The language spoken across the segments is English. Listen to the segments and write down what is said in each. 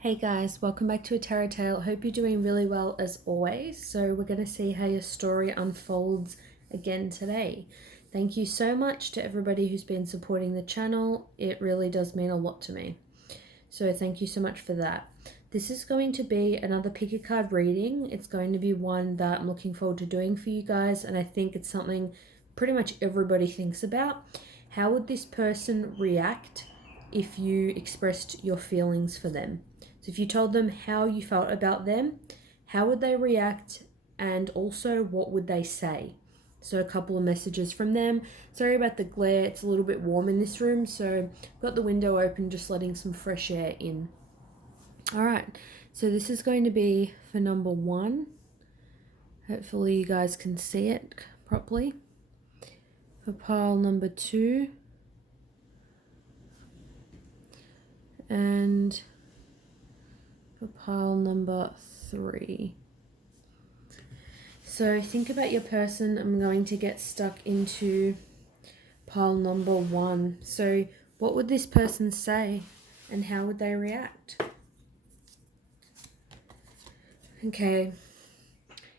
Hey guys, welcome back to A Tarot Tale. Hope you're doing really well as always. So we're going to see how your story unfolds again today. Thank you so much to everybody who's been supporting the channel. It really does mean a lot to me. So thank you so much for that. This is going to be another pick a card reading. It's going to be one that I'm looking forward to doing for you guys, and I think it's something pretty much everybody thinks about. How would this person react if you expressed your feelings for them? So if you told them how you felt about them, how would they react, and also what would they say? So a couple of messages from them. Sorry about the glare, it's a little bit warm in this room, so I've got the window open, just letting some fresh air in. All right, so this is going to be for number one. Hopefully you guys can see it properly. For pile number two. And for pile number three. So think about your person. I'm going to get stuck into pile number one. So what would this person say and how would they react? Okay,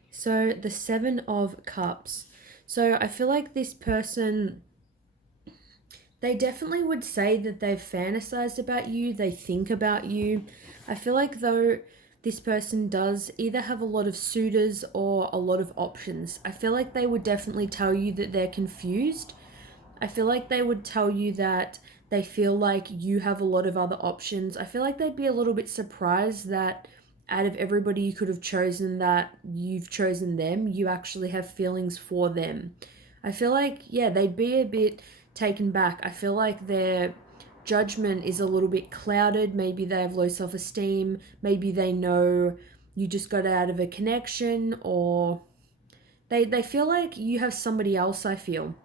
so the Seven of Cups. So I feel like this person, they definitely would say that they've fantasized about you, they think about you. I feel like though this person does either have a lot of suitors or a lot of options. I feel like they would definitely tell you that they're confused. I feel like they would tell you that they feel like you have a lot of other options. I feel like they'd be a little bit surprised that out of everybody you could have chosen, that you've chosen them. You actually have feelings for them. I feel like, yeah, they'd be a bit taken back. I feel like their judgment is a little bit clouded. Maybe they have low self-esteem. Maybe they know you just got out of a connection, or they feel like you have somebody else, I feel.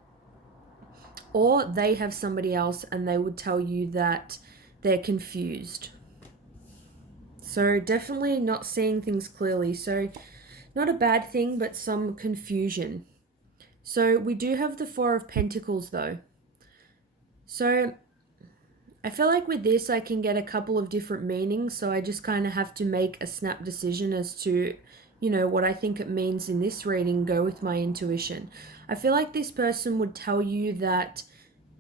Or they have somebody else and they would tell you that they're confused. So definitely not seeing things clearly. So not a bad thing, but some confusion. So we do have the Four of Pentacles though. So I feel like with this I can get a couple of different meanings. So I just kind of have to make a snap decision as to, you know, what I think it means in this reading, go with my intuition. I feel like this person would tell you that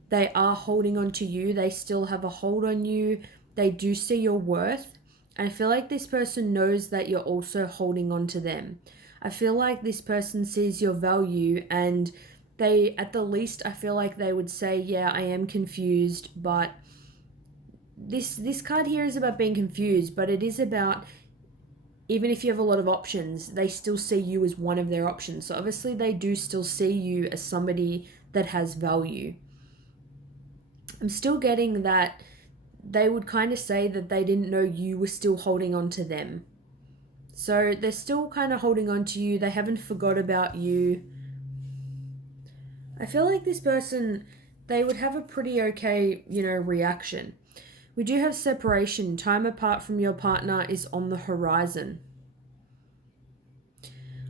they are holding on to you. They still have a hold on you. They do see your worth. And I feel like this person knows that you're also holding on to them. I feel like this person sees your value, and they, at the least, I feel like they would say, yeah, I am confused, but this card here is about being confused, but it is about, even if you have a lot of options, they still see you as one of their options. So obviously they do still see you as somebody that has value. I'm still getting that they would kind of say that they didn't know you were still holding on to them. So they're still kind of holding on to you. They haven't forgot about you. I feel like this person, they would have a pretty okay, reaction. We do have separation. Time apart from your partner is on the horizon.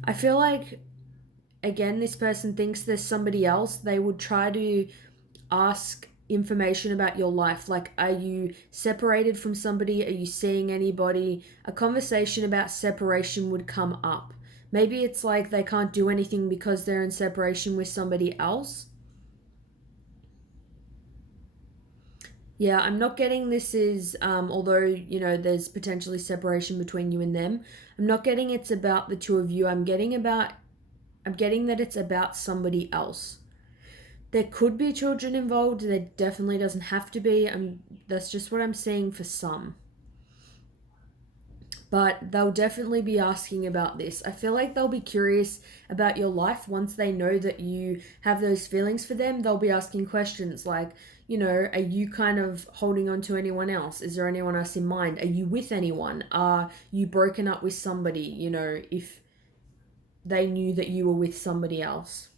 I feel like, again, this person thinks there's somebody else. They would try to ask information about your life. Like, are you separated from somebody? Are you seeing anybody? A conversation about separation would come up. Maybe it's like they can't do anything because they're in separation with somebody else. Yeah, I'm not getting this is, although, there's potentially separation between you and them, I'm not getting it's about the two of you. I'm getting that it's about somebody else. There could be children involved. There definitely doesn't have to be. That's just what I'm seeing for some. But they'll definitely be asking about this. I feel like they'll be curious about your life once they know that you have those feelings for them. They'll be asking questions like, are you kind of holding on to anyone else? Is there anyone else in mind? Are you with anyone? Are you broken up with somebody? If they knew that you were with somebody else.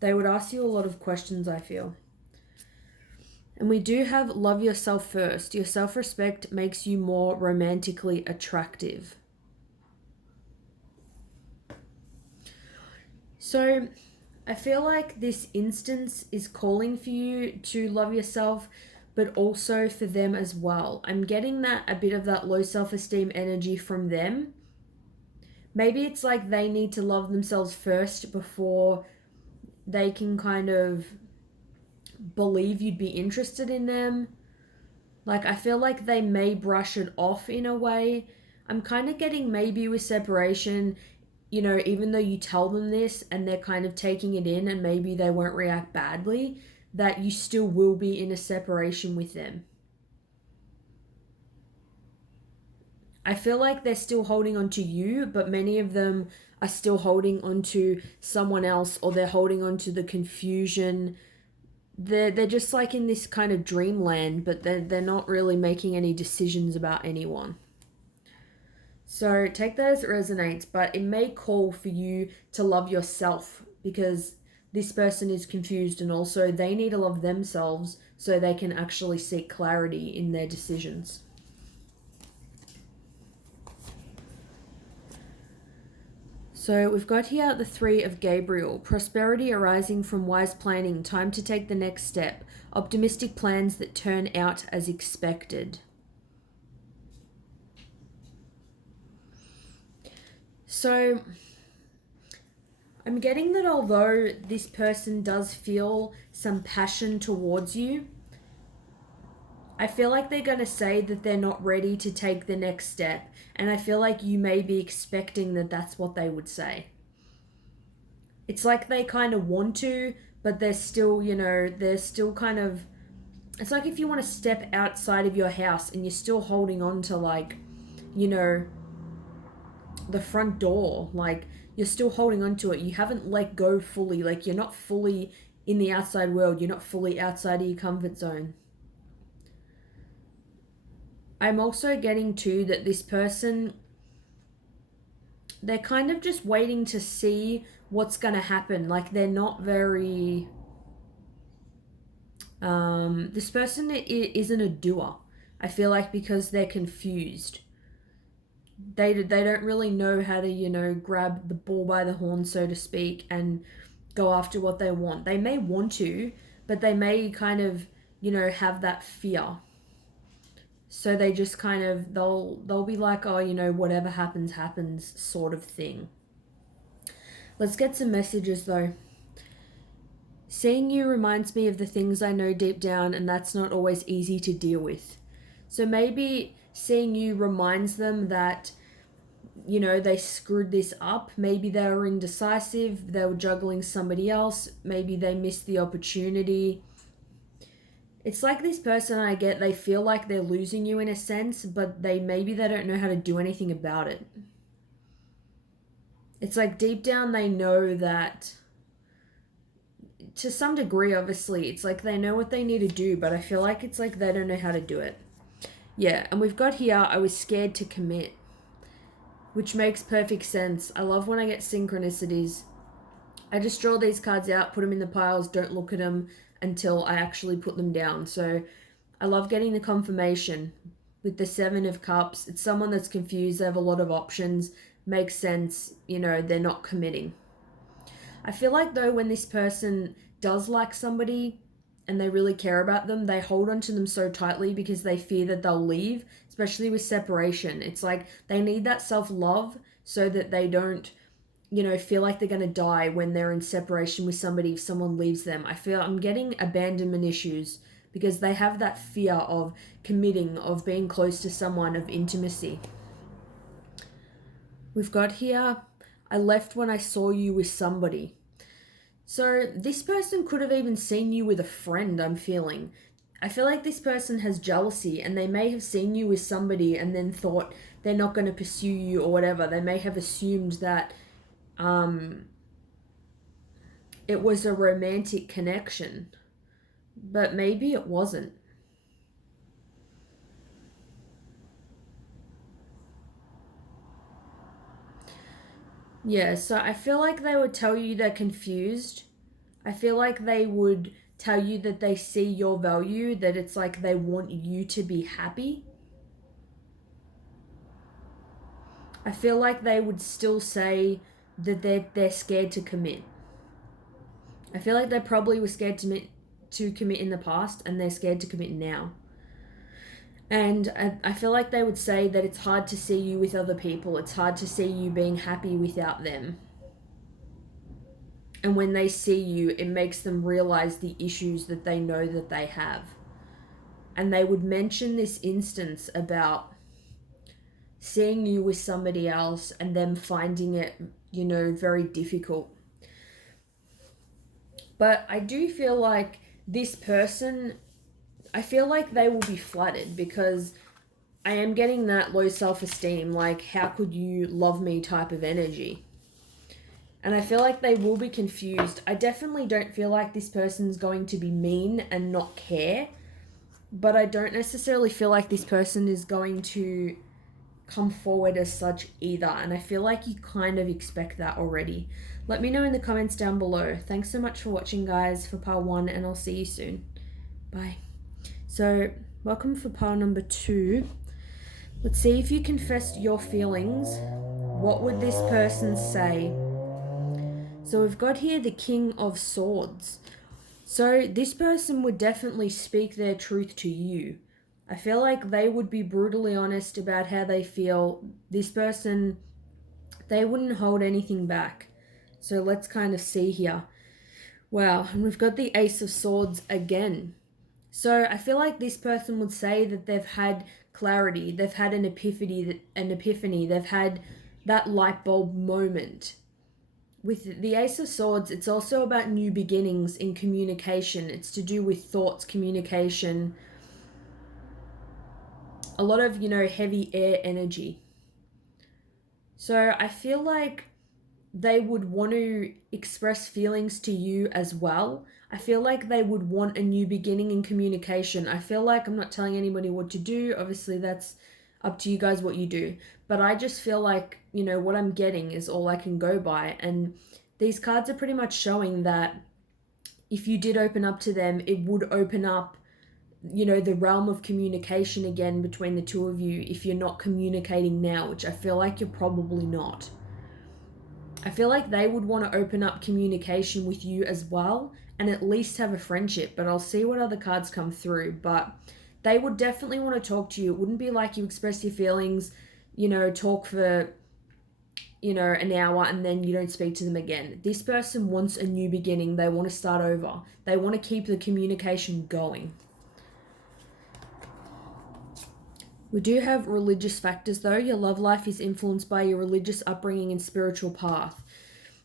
They would ask you a lot of questions, I feel. And we do have love yourself first. Your self-respect makes you more romantically attractive. So I feel like this instance is calling for you to love yourself, but also for them as well. I'm getting that a bit of that low self-esteem energy from them. Maybe it's like they need to love themselves first before they can kind of believe you'd be interested in them. Like, I feel like they may brush it off in a way. I'm kind of getting maybe with separation, even though you tell them this and they're kind of taking it in and maybe they won't react badly, that you still will be in a separation with them. I feel like they're still holding on to you, but many of them are still holding on to someone else, or they're holding on to the confusion. They're just like in this kind of dreamland, but they're not really making any decisions about anyone. So take that as it resonates, but it may call for you to love yourself, because this person is confused and also they need to love themselves so they can actually seek clarity in their decisions. So we've got here the 3 of Gabriel. Prosperity arising from wise planning. Time to take the next step. Optimistic plans that turn out as expected. So I'm getting that although this person does feel some passion towards you, I feel like they're going to say that they're not ready to take the next step. And I feel like you may be expecting that that's what they would say. It's like they kind of want to, but they're still, they're still kind of... It's like if you want to step outside of your house and you're still holding on to, like, the front door. Like, you're still holding on to it. You haven't let go fully. Like, you're not fully in the outside world. You're not fully outside of your comfort zone. I'm also getting too that this person, they're kind of just waiting to see what's going to happen. Like, they're not very... this person isn't a doer. I feel like because they're confused. They don't really know how to, grab the bull by the horn, so to speak, and go after what they want. They may want to, but they may kind of, have that fear. So they just kind of, they'll be like, oh, whatever happens, happens sort of thing. Let's get some messages though. Seeing you reminds me of the things I know deep down, and that's not always easy to deal with. So maybe seeing you reminds them that, they screwed this up. Maybe they were indecisive, they were juggling somebody else, maybe they missed the opportunity. It's like this person, I get, they feel like they're losing you in a sense, but maybe they don't know how to do anything about it. It's like deep down they know that, to some degree, obviously, it's like they know what they need to do, but I feel like it's like they don't know how to do it. Yeah, and we've got here, I was scared to commit, which makes perfect sense. I love when I get synchronicities. I just draw these cards out, put them in the piles, don't look at them until I actually put them down. So I love getting the confirmation with the 7 of Cups. It's someone that's confused. They have a lot of options. Makes sense. They're not committing. I feel like though when this person does like somebody and they really care about them, they hold on to them so tightly because they fear that they'll leave, especially with separation. It's like they need that self-love so that they don't feel like they're going to die when they're in separation with somebody if someone leaves them. I'm getting abandonment issues because they have that fear of committing, of being close to someone, of intimacy. We've got here, I left when I saw you with somebody. So this person could have even seen you with a friend, I'm feeling. I feel like this person has jealousy and they may have seen you with somebody and then thought they're not going to pursue you or whatever. They may have assumed that it was a romantic connection, but maybe it wasn't. Yeah, so I feel like they would tell you they're confused. I feel like they would tell you that they see your value, that it's like they want you to be happy. I feel like they would still say that they're scared to commit. I feel like they probably were scared to commit in the past and they're scared to commit now. And I feel like they would say that it's hard to see you with other people. It's hard to see you being happy without them. And when they see you, it makes them realize the issues that they know that they have. And they would mention this instance about seeing you with somebody else and them finding it, very difficult. But I do feel like this person, I feel like they will be flattered because I am getting that low self-esteem, like, how could you love me type of energy. And I feel like they will be confused. I definitely don't feel like this person's going to be mean and not care, but I don't necessarily feel like this person is going to come forward as such either. And I feel like you kind of expect that already. Let me know in the comments down below. Thanks so much for watching, guys, for part 1, and I'll see you soon. Bye. So, welcome for part number 2. Let's see if you confessed your feelings. What would this person say? So we've got here the King of Swords. So this person would definitely speak their truth to you. I feel like they would be brutally honest about how they feel. This person, they wouldn't hold anything back. So let's kind of see here. Wow, and we've got the Ace of Swords again. So I feel like this person would say that they've had clarity, they've had an epiphany, they've had that light bulb moment. With the Ace of Swords, it's also about new beginnings in communication. It's to do with thoughts, communication, a lot of, heavy air energy. So I feel like they would want to express feelings to you as well. I feel like they would want a new beginning in communication. I feel like I'm not telling anybody what to do. Obviously, that's up to you guys what you do. But I just feel like, what I'm getting is all I can go by. And these cards are pretty much showing that if you did open up to them, it would open up, the realm of communication again between the two of you if you're not communicating now, which I feel like you're probably not. I feel like they would want to open up communication with you as well and at least have a friendship, but I'll see what other cards come through. But they would definitely want to talk to you. It wouldn't be like you express your feelings, talk for, an hour and then you don't speak to them again. This person wants a new beginning. They want to start over. They want to keep the communication going. We do have religious factors though. Your love life is influenced by your religious upbringing and spiritual path.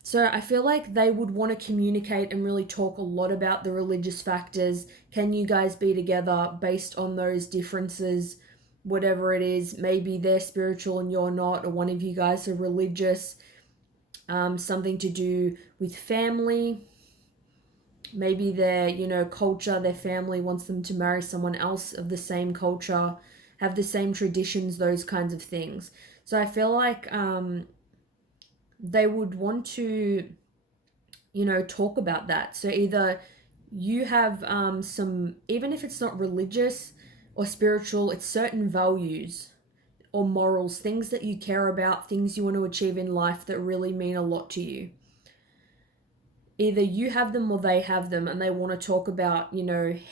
So I feel like they would want to communicate and really talk a lot about the religious factors. Can you guys be together based on those differences? Whatever it is, maybe they're spiritual and you're not, or one of you guys are religious. Something to do with family. Maybe their, culture, their family wants them to marry someone else of the same culture, have the same traditions, those kinds of things. So I feel like they would want to, talk about that. So either you have some, even if it's not religious or spiritual, it's certain values or morals, things that you care about, things you want to achieve in life that really mean a lot to you. Either you have them or they have them, and they want to talk about,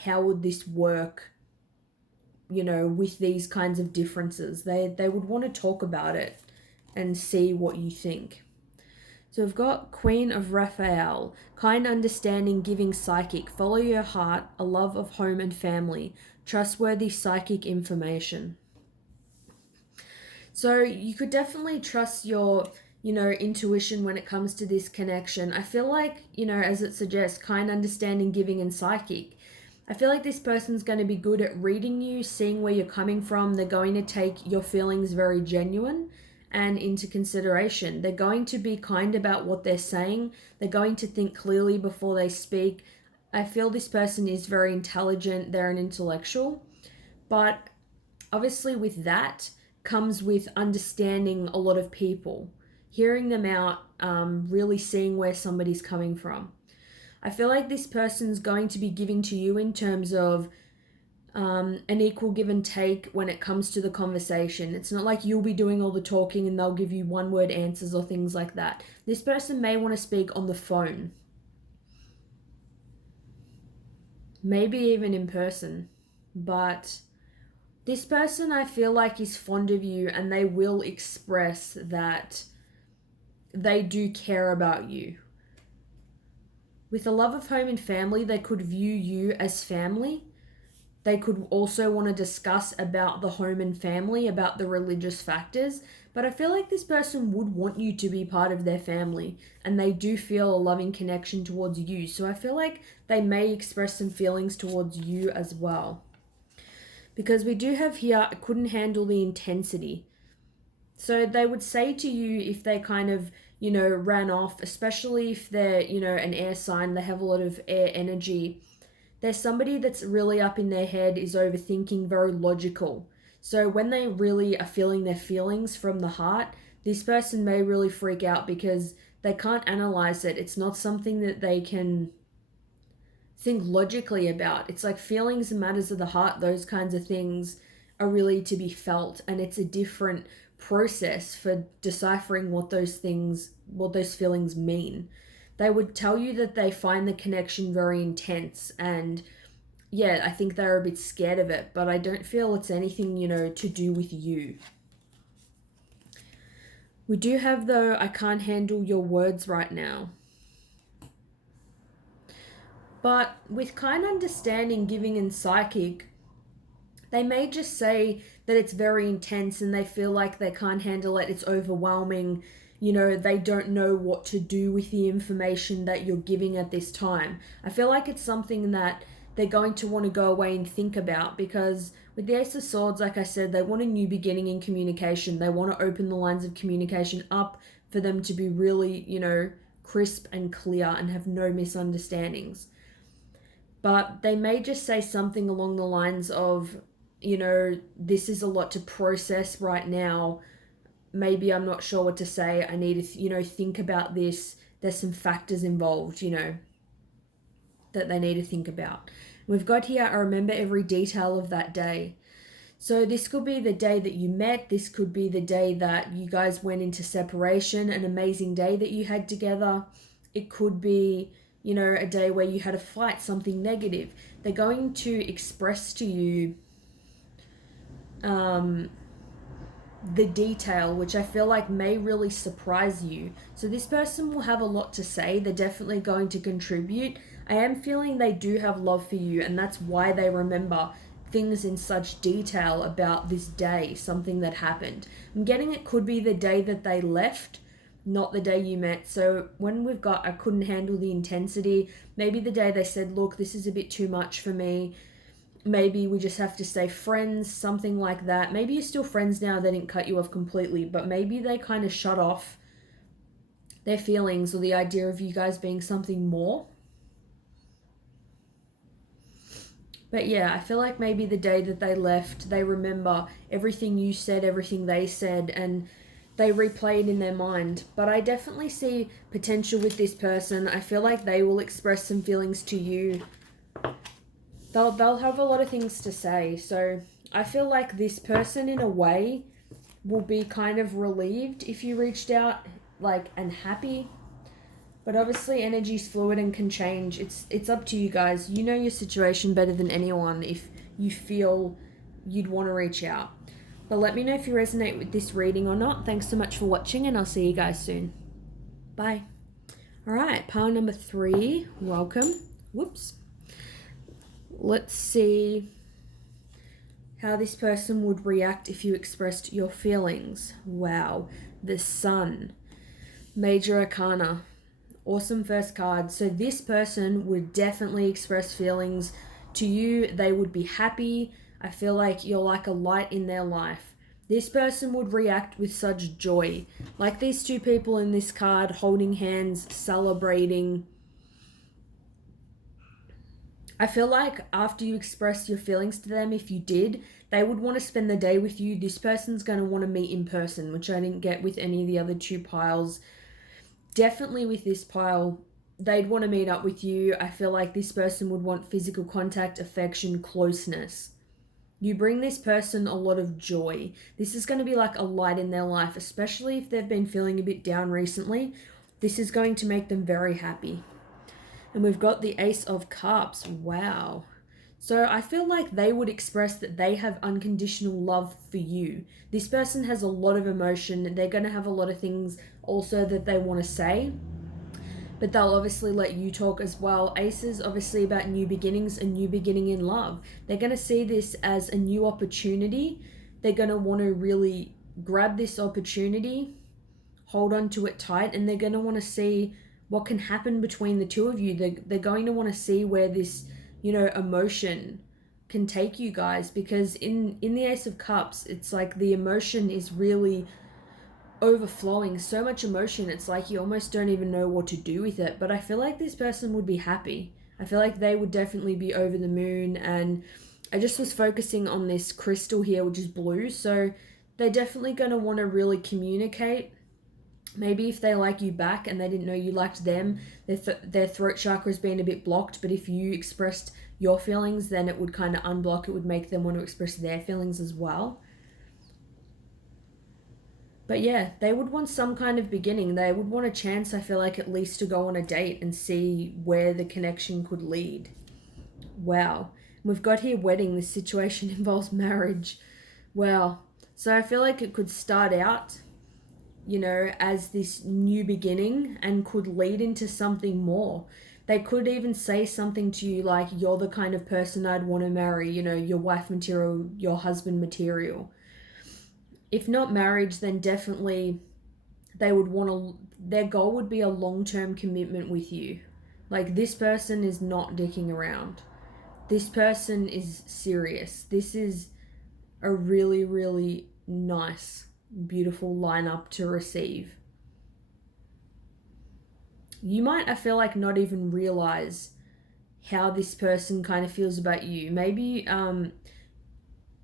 how would this work, with these kinds of differences. They would want to talk about it and see what you think. So we've got Queen of Raphael, kind, understanding, giving, psychic, follow your heart, a love of home and family, trustworthy psychic information. So you could definitely trust your, intuition when it comes to this connection. I feel like, as it suggests, kind, understanding, giving, and psychic. I feel like this person's going to be good at reading you, seeing where you're coming from. They're going to take your feelings very genuine and into consideration. They're going to be kind about what they're saying. They're going to think clearly before they speak. I feel this person is very intelligent. They're an intellectual. But obviously with that comes with understanding a lot of people, hearing them out, really seeing where somebody's coming from. I feel like this person's going to be giving to you in terms of an equal give and take when it comes to the conversation. It's not like you'll be doing all the talking and they'll give you one-word answers or things like that. This person may want to speak on the phone. maybe even in person. But this person, I feel like, is fond of you, and they will express that they do care about you. With a love of home and family, they could view you as family. They could also want to discuss about the home and family, about the religious factors. But I feel like this person would want you to be part of their family, and they do feel a loving connection towards you. So I feel like they may express some feelings towards you as well. Because we do have here, I couldn't handle the intensity. So they would say to you if they kind of, ran off, especially if they're, an air sign, they have a lot of air energy. They're somebody that's really up in their head, is overthinking, very logical. So when they really are feeling their feelings from the heart, this person may really freak out because they can't analyze it. It's not something that they can think logically about. It's like feelings and matters of the heart, those kinds of things are really to be felt, and it's a different process for deciphering what those feelings mean. They would tell you that they find the connection very intense, and yeah, I think they're a bit scared of it, but I don't feel it's anything, to do with you. We do have, though, I can't handle your words right now. But with kind understanding, giving, and psychic, they may just say that it's very intense and they feel like they can't handle it. It's overwhelming. They don't know what to do with the information that you're giving at this time. I feel like it's something that they're going to want to go away and think about, because with the Ace of Swords, like I said, they want a new beginning in communication. They want to open the lines of communication up for them to be really, crisp and clear and have no misunderstandings. But they may just say something along the lines of, this is a lot to process right now. Maybe I'm not sure what to say. I need to, think about this. There's some factors involved, that they need to think about. We've got here, I remember every detail of that day. So this could be the day that you met. This could be the day that you guys went into separation, an amazing day that you had together. It could be, a day where you had a fight, something negative. They're going to express to you the detail, which I feel like may really surprise you. So this person will have a lot to say. They're definitely going to contribute. I am feeling they do have love for you, and that's why they remember things in such detail about this day, something that happened. I'm getting it could be the day that they left, not the day you met. So when we've got I couldn't handle the intensity, maybe the day they said, look, this is a bit too much for me. Maybe we just have to stay friends, something like that. Maybe you're still friends now, they didn't cut you off completely, but maybe they kind of shut off their feelings or the idea of you guys being something more. But yeah, I feel like maybe the day that they left, they remember everything you said, everything they said, and they replay it in their mind. But I definitely see potential with this person. I feel like they will express some feelings to you. They'll have a lot of things to say. So I feel like this person, in a way, will be kind of relieved if you reached out, and happy. But obviously energy's fluid and can change. It's up to you guys. You know your situation better than anyone if you feel you'd want to reach out. But let me know if you resonate with this reading or not. Thanks so much for watching, and I'll see you guys soon. Bye. All right, pile number 3. Welcome. Whoops. Let's see how this person would react if you expressed your feelings. Wow. The Sun. Major Arcana. Awesome first card. So this person would definitely express feelings to you. They would be happy. I feel like you're like a light in their life. This person would react with such joy. Like these two people in this card, holding hands, celebrating. I feel like after you express your feelings to them, if you did, they would want to spend the day with you. This person's going to want to meet in person, which I didn't get with any of the other 2 piles. Definitely with this pile, they'd want to meet up with you. I feel like this person would want physical contact, affection, closeness. You bring this person a lot of joy. This is going to be like a light in their life, especially if they've been feeling a bit down recently. This is going to make them very happy. And we've got the Ace of Cups. Wow. So I feel like they would express that they have unconditional love for you. This person has a lot of emotion. They're going to have a lot of things also that they want to say, but they'll obviously let you talk as well. Ace is obviously about new beginnings, a new beginning in love. They're going to see this as a new opportunity. They're going to want to really grab this opportunity, hold on to it tight, and they're going to want to see what can happen between the two of you. They're going to want to see where this, emotion can take you guys, because in the Ace of Cups, it's like the emotion is really overflowing, so much emotion, it's like you almost don't even know what to do with it. But I feel like this person would be happy. I feel like they would definitely be over the moon. And I just was focusing on this crystal here, which is blue, so they're definitely going to want to really communicate. Maybe if they like you back and they didn't know you liked them, their throat chakra has been a bit blocked, but if you expressed your feelings, then it would kind of unblock. It would make them want to express their feelings as well. But yeah, they would want some kind of beginning. They would want a chance, I feel like, at least to go on a date and see where the connection could lead. Wow. We've got here wedding. This situation involves marriage. Wow. So I feel like it could start out, as this new beginning and could lead into something more. They could even say something to you like, you're the kind of person I'd want to marry, your wife material, your husband material. If not marriage, then definitely they would want to, their goal would be a long-term commitment with you. Like, this person is not dicking around. This person is serious. This is a really, really nice, beautiful lineup to receive. You might, I feel like, not even realize how this person kind of feels about you. Maybe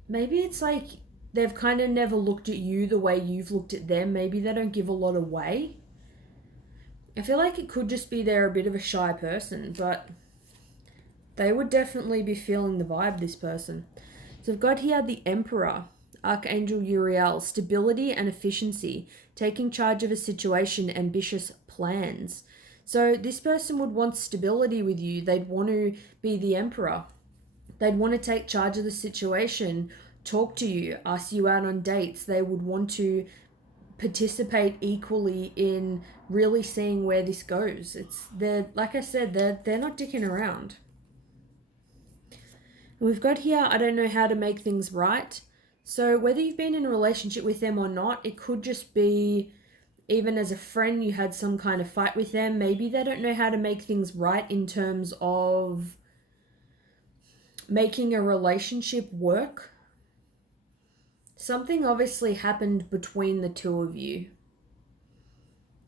it's like they've kind of never looked at you the way you've looked at them. Maybe they don't give a lot away. I feel like it could just be they're a bit of a shy person, but they would definitely be feeling the vibe, this person. So I've got here the Emperor, Archangel Uriel, stability and efficiency, taking charge of a situation, ambitious plans. So this person would want stability with you. They'd want to be the Emperor. They'd want to take charge of the situation, talk to you, ask you out on dates. They would want to participate equally in really seeing where this goes. Like I said, they're not dicking around. We've got here, I don't know how to make things right. So whether you've been in a relationship with them or not, it could just be, even as a friend, you had some kind of fight with them. Maybe they don't know how to make things right in terms of making a relationship work. Something obviously happened between the two of you.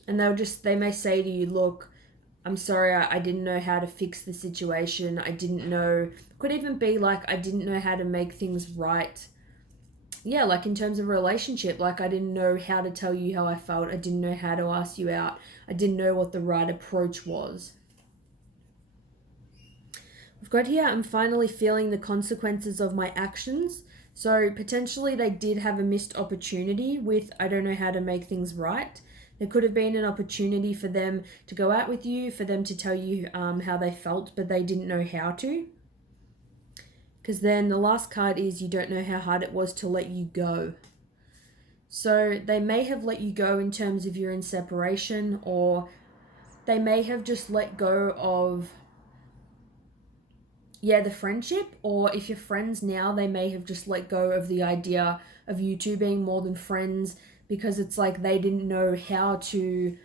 And they may say to you, look, I'm sorry, I didn't know how to fix the situation. I didn't know, could even be like, I didn't know how to make things right. Yeah, like in terms of relationship, like I didn't know how to tell you how I felt. I didn't know how to ask you out. I didn't know what the right approach was. We've got here, I'm finally feeling the consequences of my actions. So potentially they did have a missed opportunity with, I don't know how to make things right. There could have been an opportunity for them to go out with you, for them to tell you how they felt, but they didn't know how to. Because then the last card is you don't know how hard it was to let you go. So they may have let you go in terms of you're in separation, or they may have just let go of, the friendship. Or if you're friends now, they may have just let go of the idea of you two being more than friends, because it's like they didn't know how to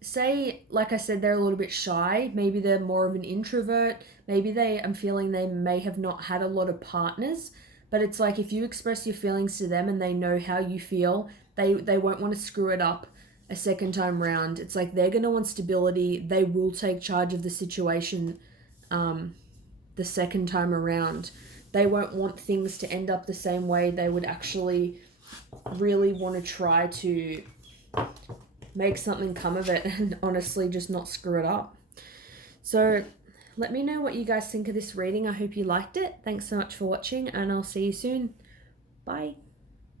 say, like I said, they're a little bit shy. Maybe they're more of an introvert. Maybe I'm feeling they may have not had a lot of partners, but it's like if you express your feelings to them and they know how you feel, they won't want to screw it up a second time round. It's like they're going to want stability. They will take charge of the situation the second time around. They won't want things to end up the same way. They would actually really want to try to make something come of it and honestly just not screw it up. So let me know what you guys think of this reading. I hope you liked it. Thanks so much for watching, and I'll see you soon. Bye.